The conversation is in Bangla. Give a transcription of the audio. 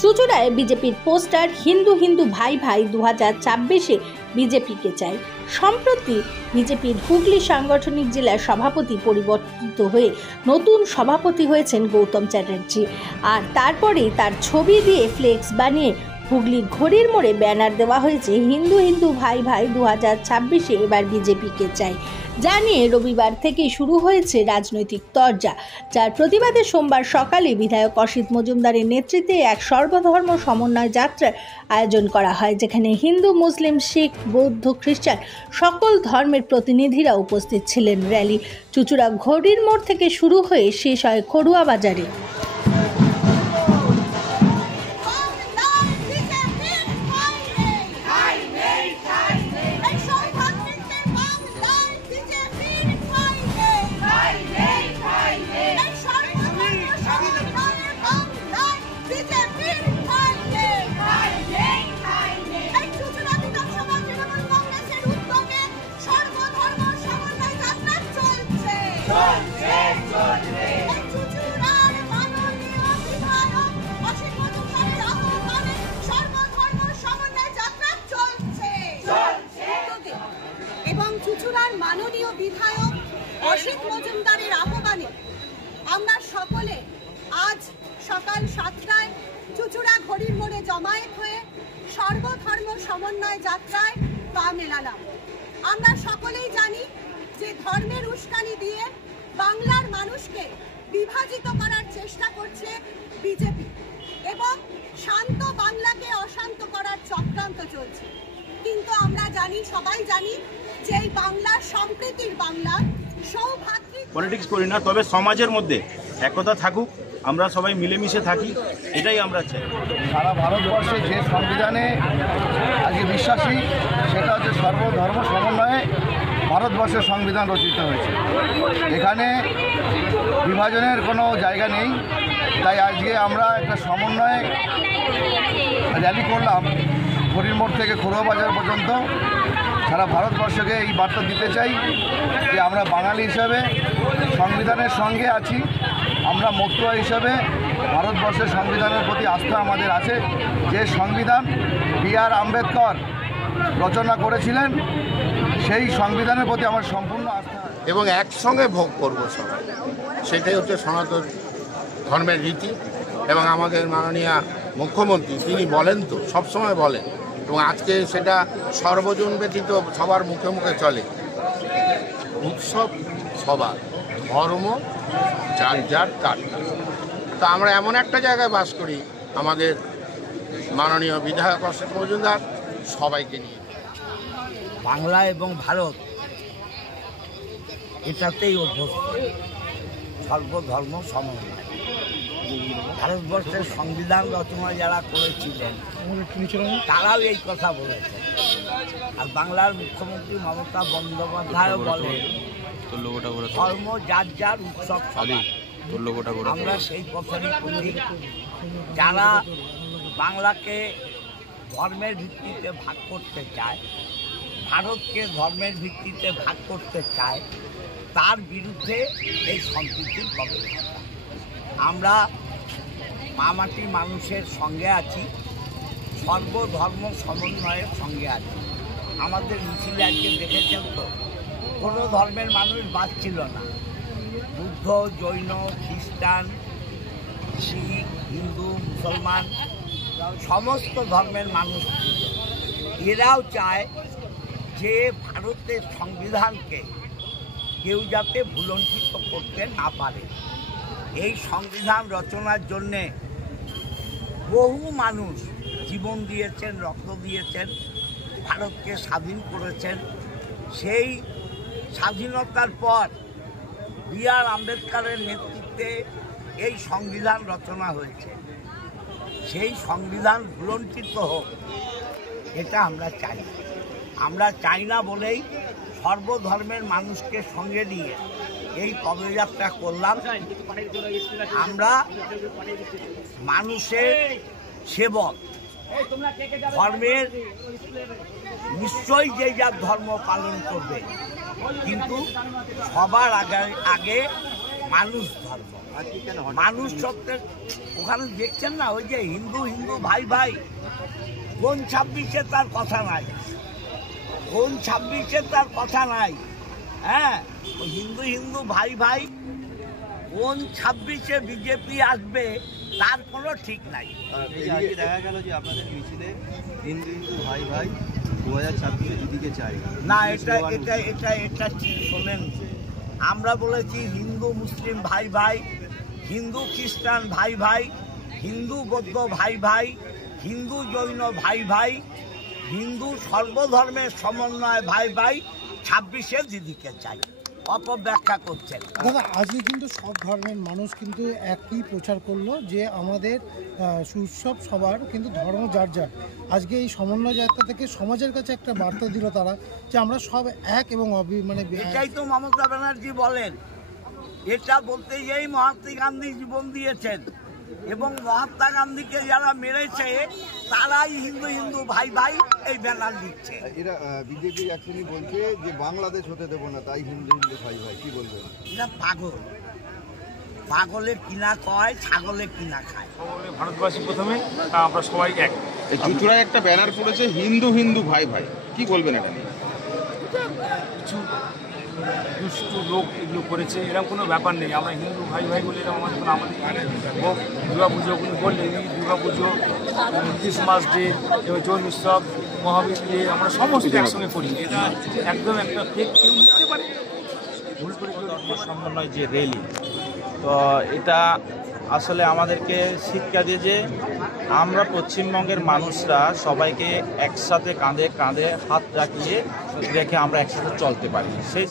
চুঁচুড়ায় বিজেপির পোস্টার হিন্দু হিন্দু ভাই ভাই 2024-এ বিজেপিকে চাই। সম্প্রতি বিজেপির হুগলি সাংগঠনিক জেলার সভাপতি পরিবর্তিত হয়ে নতুন সভাপতি হয়েছেন গৌতম চ্যাটার্জি। আর তারপরেই তার ছবি দিয়ে ফ্লেক্স বানিয়ে হুগলির ঘড়ির মোড়ে ব্যানার দেওয়া হয়েছে হিন্দু হিন্দু ভাই ভাই 2024-এ এবার বিজেপিকে চাই। জানিয়ে রবিবার থেকেই শুরু হয়েছে রাজনৈতিক তরজা, যার প্রতিবাদে সোমবার সকালে বিধায়ক অসিত মজুমদারের নেতৃত্বে এক সর্বধর্ম সমন্বয় যাত্রার আয়োজন করা হয়, যেখানে হিন্দু, মুসলিম, শিখ, বৌদ্ধ, খ্রিস্টান সকল ধর্মের প্রতিনিধিরা উপস্থিত ছিলেন। র্যালি চুঁচুড়া ঘড়ির মোড় থেকে শুরু হয়ে শেষ হয় খড়ুয়া বাজারে। এবং চুঁচুড়ার মাননীয় বিধায়ক অসিত মজুমদারের আহ্বানে আমরা সকলে আজ সকাল 7টায় চুঁচুড়া ঘড়ির মোড়ে জমায়েত হয়ে সর্বধর্ম সমন্বয় যাত্রায় পা মেলালাম। আমরা সকলেই জানি যে ধর্মের উস্কানি দিয়ে বাংলার মানুষকে বিভাজিত করার চেষ্টা করছে বিজেপি এবং শান্ত বাংলাকে অশান্ত করার চক্রান্ত চলছে। কিন্তু আমরা জানি, সবাই জানি যে এই বাংলা সম্প্রীতির বাংলা, সৌভাতৃ পলিটিক্স করি না, তবে সমাজের মধ্যে একতা থাকুক, আমরা সবাই মিলেমিশে থাকি, এটাই আমরা চাই। সারা ভারতবর্ষে যে সংবিধানে আজকে বিশ্বাসী সেটা হচ্ছে সর্বধর্ম সমন্বয়ে ভারতবর্ষের সংবিধান রচিত হয়েছে। এখানে বিভাজনের কোনো জায়গা নেই। তাই আজকে আমরা একটা সমন্বয়ে র্যালি করলাম ঘড়ির মোড় থেকে খড়ুয়া বাজার পর্যন্ত। সারা ভারতবর্ষকে এই বার্তা দিতে চাই যে আমরা বাঙালি হিসাবে সংবিধানের সঙ্গে আছি। আমরা মতুয়া হিসাবে ভারতবর্ষের সংবিধানের প্রতি আস্থা আমাদের আছে। যে সংবিধান B.R. আম্বেদকর রচনা করেছিলেন, সেই সংবিধানের প্রতি আমার সম্পূর্ণ আস্থা এবং একসঙ্গে ভোগ করব সবাই, সেটাই হচ্ছে সনাতন ধর্মের রীতি। এবং আমাদের মাননীয় মুখ্যমন্ত্রী তিনি বলেন, তো সবসময় বলেন, এবং আজকে সেটা সর্বজন ব্যতীত সবার মুখে মুখে চলে, উৎসব সবার, ধর্ম যার যার তার। তো আমরা এমন একটা জায়গায় বাস করি, আমাদের মাননীয় বিধায়ক অসিত মজুমদার সবাইকে নিয়ে। বাংলা এবং ভারত এটাতেই অভ্যস্ত, সর্বধর্ম সমন্বয়। ভারতবর্ষের সংবিধান রচনা যারা করেছিলেন তারাও এই কথা বলেছেন। আর বাংলার মুখ্যমন্ত্রী মমতা বন্দ্যোপাধ্যায়ও বলেন ধর্ম যার যার, উৎসব সবার। আমরা সেই পথেরই পথিক। যারা বাংলাকে ধর্মের ভিত্তিতে ভাগ করতে চায়, ভারতকে ধর্মের ভিত্তিতে ভাগ করতে চায়, তার বিরুদ্ধে এই সম্প্রীতির কবরস্থা। আমরা মামাটির মানুষের সঙ্গে আছি, সর্বধর্ম সমন্বয়ের সঙ্গে আছি। আমাদের মিছিলে আজকে দেখেছেন তো, কোনো ধর্মের মানুষ বাদ ছিল না। বুদ্ধ, জৈন, খ্রিস্টান, শিখ, হিন্দু, মুসলমান সমস্ত ধর্মের মানুষ ছিল। এরাও চায় যে ভারতের সংবিধানকে কেউ যাতে ভুলণ্ঠিত করতে না পারে। এই সংবিধান রচনার জন্যে বহু মানুষ জীবন দিয়েছেন, রক্ত দিয়েছেন, ভারতকে স্বাধীন করেছেন। সেই স্বাধীনতার পর B.R. আম্বেদকরের নেতৃত্বে এই সংবিধান রচনা হয়েছে। সেই সংবিধান ভুলণ্ঠিত হোক, এটা আমরা চাই। আমরা চাই না বলেই সর্বধর্মের মানুষকে সঙ্গে নিয়ে এই পদযাত্রা করলাম। আমরা মানুষের সেবক, ধর্মের নিশ্চয়ই যে যার ধর্ম পালন করবে, কিন্তু সবার আগে মানুষ ধর্ম, মানুষ সত্যের ওখানে দেখছেন না ওই যে হিন্দু হিন্দু ভাই ভাই, কোন 26-এ তার কথা নাই, কোন 26-এ তার কথা নাই। হ্যাঁ, হিন্দু হিন্দু ভাই ভাই, কোন 26-এ বিজেপি আসবে তার কোনো ঠিক নাই। দেখা গেল যে আপনাদের মিছিলে হিন্দু হিন্দু ভাই ভাই 2026-এ দিদিকে চাই না, এটা ঠিক শোনেন। আমরা বলেছি হিন্দু মুসলিম ভাই ভাই, হিন্দু খ্রিস্টান ভাই ভাই, হিন্দু বৌদ্ধ ভাই ভাই, হিন্দু জৈন ভাই ভাই, হিন্দু সর্বধর্মের সমন্বয় ভাই ভাই, 26-এ দিদিকে চাই। অপব্যাখ্যা করছেন দাদা। আজকে কিন্তু সব ধর্মের মানুষ কিন্তু একই প্রচার করলো যে আমাদের উৎসব সবার, কিন্তু ধর্ম যার যার। আজকে এই সমন্বয় যাত্রা থেকে সমাজের কাছে একটা বার্তা দিল তারা যে আমরা সব এক এবং এটাই তো মমতা ব্যানার্জি বলেন। এটা বলতে গিয়েই মহাত্মা গান্ধী জীবন দিয়েছেন, এবং মহাত্মা গান্ধীকে যারা মেরেছে তারাই হিন্দু হিন্দু ভাই ভাই এই ব্যানার লিখছে। এরা বিজেপি অ্যাকচুয়ালি বলছে যে বাংলাদেশ হতে দেবো না, তাই হিন্দু হিন্দু ভাই ভাই, কি বলবেন? এটা পাগল, পাগলে কিনা কয়, ছাগলে কিনা খায়। ভারতবাসী প্রথমে, আমরা সবাই এক। চুঁচুড়ায় একটা ব্যানার পড়েছে হিন্দু হিন্দু ভাই ভাই, কি বলবেন এটা নিয়ে? কিছু দুষ্টু লোক এগুলো করেছে, এরকম কোনো ব্যাপার নেই। আমরা হিন্দু ভাই ভাই বলে এরকম আমাদের হোক দুর্গা পুজোগুলো বললে, দুর্গা পুজো, ক্রিসমাস ডে এবং জৈন উৎসব, মহাবীর ডে, আমরা সমস্ত একসঙ্গে করি। এটা একদম একটা ফেক কেউ বুঝতে পারে, ভুল করে সমন্বয় যে র্যালি, তো এটা আসলে আমাদেরকে শিক্ষা দিয়ে যে আমরা পশ্চিমবঙ্গের মানুষরা সবাইকে একসাথে কাঁধে কাঁধে হাত রেখে আমরা একসাথে চলতে পারি। সেই